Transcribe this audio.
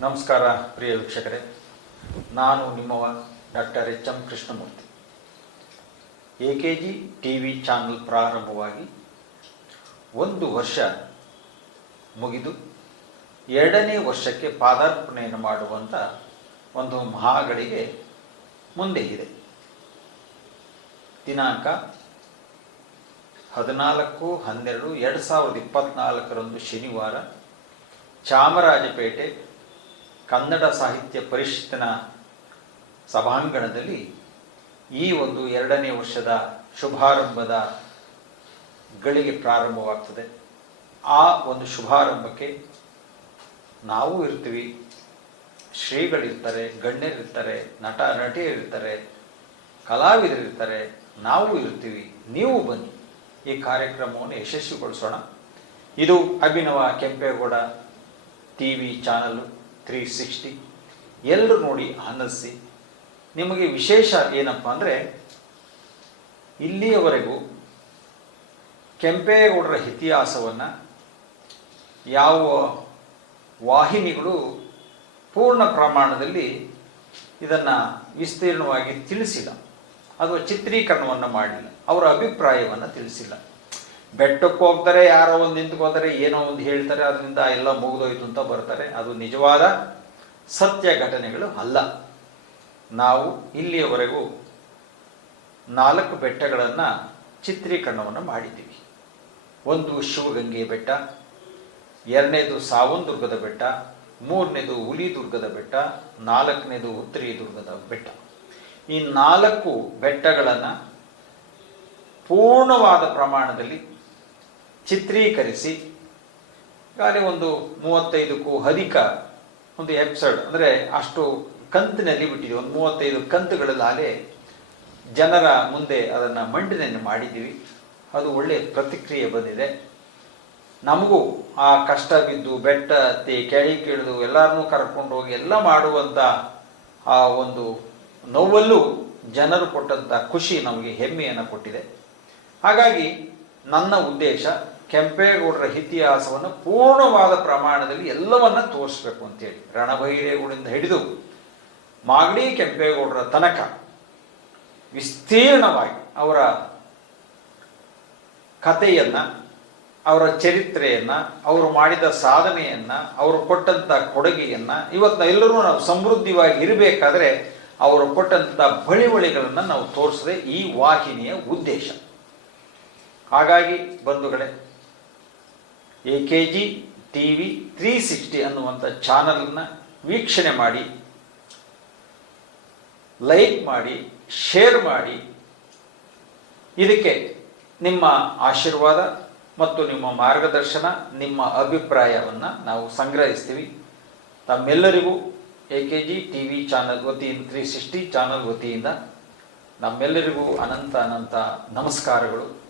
ನಮಸ್ಕಾರ, ಪ್ರಿಯ ವೀಕ್ಷಕರೇ. ನಾನು ನಿಮ್ಮವ doctor H M Krishnamurthy. A K G T V channel ಪ್ರಾರಂಭವಾಗಿ ಒಂದು ವರ್ಷ ಮುಗಿದು ಎರಡನೇ ವರ್ಷಕ್ಕೆ ಪಾದಾರ್ಪಣೆಯನ್ನು ಮಾಡುವಂಥ ಒಂದು ಮಹಾಗಳಿಗೆ ಮುಂದೆ ಇದೆ. ದಿನಾಂಕ ಹದಿನಾಲ್ಕು ಹನ್ನೆರಡು ಎರಡು ಸಾವಿರದ ಇಪ್ಪತ್ತ್ನಾಲ್ಕರಂದು ಶನಿವಾರ ಚಾಮರಾಜಪೇಟೆ ಕನ್ನಡ ಸಾಹಿತ್ಯ ಪರಿಷತ್ತಿನ ಸಭಾಂಗಣದಲ್ಲಿ ಈ ಒಂದು ಎರಡನೇ ವರ್ಷದ ಶುಭಾರಂಭದ ಗಳಿಗೆ ಪ್ರಾರಂಭವಾಗ್ತದೆ. ಆ ಒಂದು ಶುಭಾರಂಭಕ್ಕೆ ನಾವು ಇರ್ತೀವಿ. ಶ್ರೀಗಳಿರ್ತಾರೆ, ಗಣ್ಯರಿರ್ತಾರೆ, ನಟ, ನಟಿಯರಿರ್ತಾರೆ, ಕಲಾವಿದರಿರ್ತಾರೆ, ನಾವು ಇರ್ತೀವಿ. ನೀವು ಬನ್ನಿ. ಈ ಕಾರ್ಯಕ್ರಮವನ್ನು ಯಶಸ್ವಿಗೊಳಿಸೋಣ. ಇದು Abhinava Kempegowda T V channel three sixty ಎಲ್ಲರೂ ನೋಡಿ ಆನಂದಿಸಿ. ನಿಮಗೆ ವಿಶೇಷ ಏನಪ್ಪ ಅಂದರೆ, ಇಲ್ಲಿಯವರೆಗೂ ಕೆಂಪೇಗೌಡರ ಇತಿಹಾಸವನ್ನು ಯಾವ ವಾಹಿನಿಗಳು ಪೂರ್ಣ ಪ್ರಮಾಣದಲ್ಲಿ ಇದನ್ನು ವಿಸ್ತೀರ್ಣವಾಗಿ ತಿಳಿಸಿಲ್ಲ. ಅಥವಾ ಚಿತ್ರೀಕರಣವನ್ನು ಮಾಡಿಲ್ಲ. ಅವರ ಅಭಿಪ್ರಾಯವನ್ನು ತಿಳಿಸಿಲ್ಲ. ಬೆಟ್ಟಕ್ಕೆ ಹೋಗ್ತಾರೆ, ಯಾರೋ ಒಂದು ನಿಂತ್ಕೋತಾರೆ ಏನೋ ಒಂದು ಹೇಳ್ತಾರೆ, ಅದರಿಂದ ಎಲ್ಲ ಮುಗಿದೋಯ್ತು ಅಂತ ಬರ್ತಾರೆ. ಅದು ನಿಜವಾದ ಸತ್ಯ ಘಟನೆಗಳು ಅಲ್ಲ. ನಾವು ಇಲ್ಲಿಯವರೆಗೂ ನಾಲ್ಕು ಬೆಟ್ಟಗಳನ್ನು ಚಿತ್ರೀಕರಣವನ್ನು ಮಾಡಿದ್ದೀವಿ. ಒಂದು ಶಿವಗಂಗೆ ಬೆಟ್ಟ, ಎರಡನೇದು ಸಾವನದುರ್ಗದ ಬೆಟ್ಟ, ಮೂರನೇದು ಹುಲಿ ದುರ್ಗದ ಬೆಟ್ಟ, ನಾಲ್ಕನೇದು ಉತ್ತರಿ ದುರ್ಗದ ಬೆಟ್ಟ. ಈ ನಾಲ್ಕು ಬೆಟ್ಟಗಳನ್ನು ಪೂರ್ಣವಾದ ಪ್ರಮಾಣದಲ್ಲಿ ಚಿತ್ರೀಕರಿಸಿ ಗಾಲಿ ಒಂದು ಮೂವತ್ತೈದಕ್ಕೂ ಅಧಿಕ ಒಂದು ಎಪಿಸೋಡ್ ಅಂದರೆ ಅಷ್ಟು ಕಂತಿನಲ್ಲಿ ಬಿಟ್ಟಿದ್ದೀವಿ ಒಂದು ಮೂವತ್ತೈದು ಕಂತುಗಳಲ್ಲಾಗಲೇ ಜನರ ಮುಂದೆ ಅದನ್ನು ಮಂಡನೆಯನ್ನು ಮಾಡಿದ್ದೀವಿ. ಅದು ಒಳ್ಳೆಯ ಪ್ರತಿಕ್ರಿಯೆ ಬಂದಿದೆ. ನಮಗೂ ಆ ಕಷ್ಟ ಬಿದ್ದು ಬೆಟ್ಟ ಹತ್ತಿ ಕೆಳಿ ಕೀಳಿದು ಎಲ್ಲರನ್ನೂ ಕರ್ಕೊಂಡು ಹೋಗಿ ಎಲ್ಲ ಮಾಡುವಂಥ ಆ ಒಂದು ನೋವಲ್ಲೂ ಜನರು ಕೊಟ್ಟಂಥ ಖುಷಿ ನಮಗೆ ಹೆಮ್ಮೆಯನ್ನು ಕೊಟ್ಟಿದೆ. ಹಾಗಾಗಿ ನನ್ನ ಉದ್ದೇಶ ಕೆಂಪೇಗೌಡರ ಇತಿಹಾಸವನ್ನು ಪೂರ್ಣವಾದ ಪ್ರಮಾಣದಲ್ಲಿ ಎಲ್ಲವನ್ನ ತೋರಿಸ್ಬೇಕು ಅಂತೇಳಿ ರಣಭೈರೇಗೌಡಿಂದ ಹಿಡಿದು ಮಾಗಡಿ ಕೆಂಪೇಗೌಡರ ತನಕ ವಿಸ್ತೀರ್ಣವಾಗಿ ಅವರ ಕಥೆಯನ್ನು, ಅವರ ಚರಿತ್ರೆಯನ್ನು, ಅವರು ಮಾಡಿದ ಸಾಧನೆಯನ್ನು, ಅವರು ಕೊಟ್ಟಂಥ ಕೊಡುಗೆಯನ್ನು ಇವತ್ತು ಎಲ್ಲರೂ ನಾವು ಸಮೃದ್ಧಿವಾಗಿ ಇರಬೇಕಾದ್ರೆ ಅವರು ಕೊಟ್ಟಂಥ ಬಳಿವಳಿಗಳನ್ನು ನಾವು ತೋರಿಸದೆ ಈ ವಾಹಿನಿಯ ಉದ್ದೇಶ. ಹಾಗಾಗಿ ಬಂಧುಗಳೇ A K G T V three sixty ಅನ್ನುವಂಥ ಚಾನಲನ್ನು ವೀಕ್ಷಣೆ ಮಾಡಿ ಲೈಕ್ ಮಾಡಿ ಶೇರ್ ಮಾಡಿ. ಇದಕ್ಕೆ ನಿಮ್ಮ ಆಶೀರ್ವಾದ ಮತ್ತು ನಿಮ್ಮ ಮಾರ್ಗದರ್ಶನ, ನಿಮ್ಮ ಅಭಿಪ್ರಾಯವನ್ನು ನಾವು ಸಂಗ್ರಹಿಸ್ತೀವಿ. ತಮ್ಮೆಲ್ಲರಿಗೂ A K G T V channel ವತಿಯಿಂದ ತ್ರೀ ಸಿಕ್ಸ್ಟಿ ಚಾನಲ್ ವತಿಯಿಂದ ನಮ್ಮೆಲ್ಲರಿಗೂ ಅನಂತ ಅನಂತ ನಮಸ್ಕಾರಗಳು.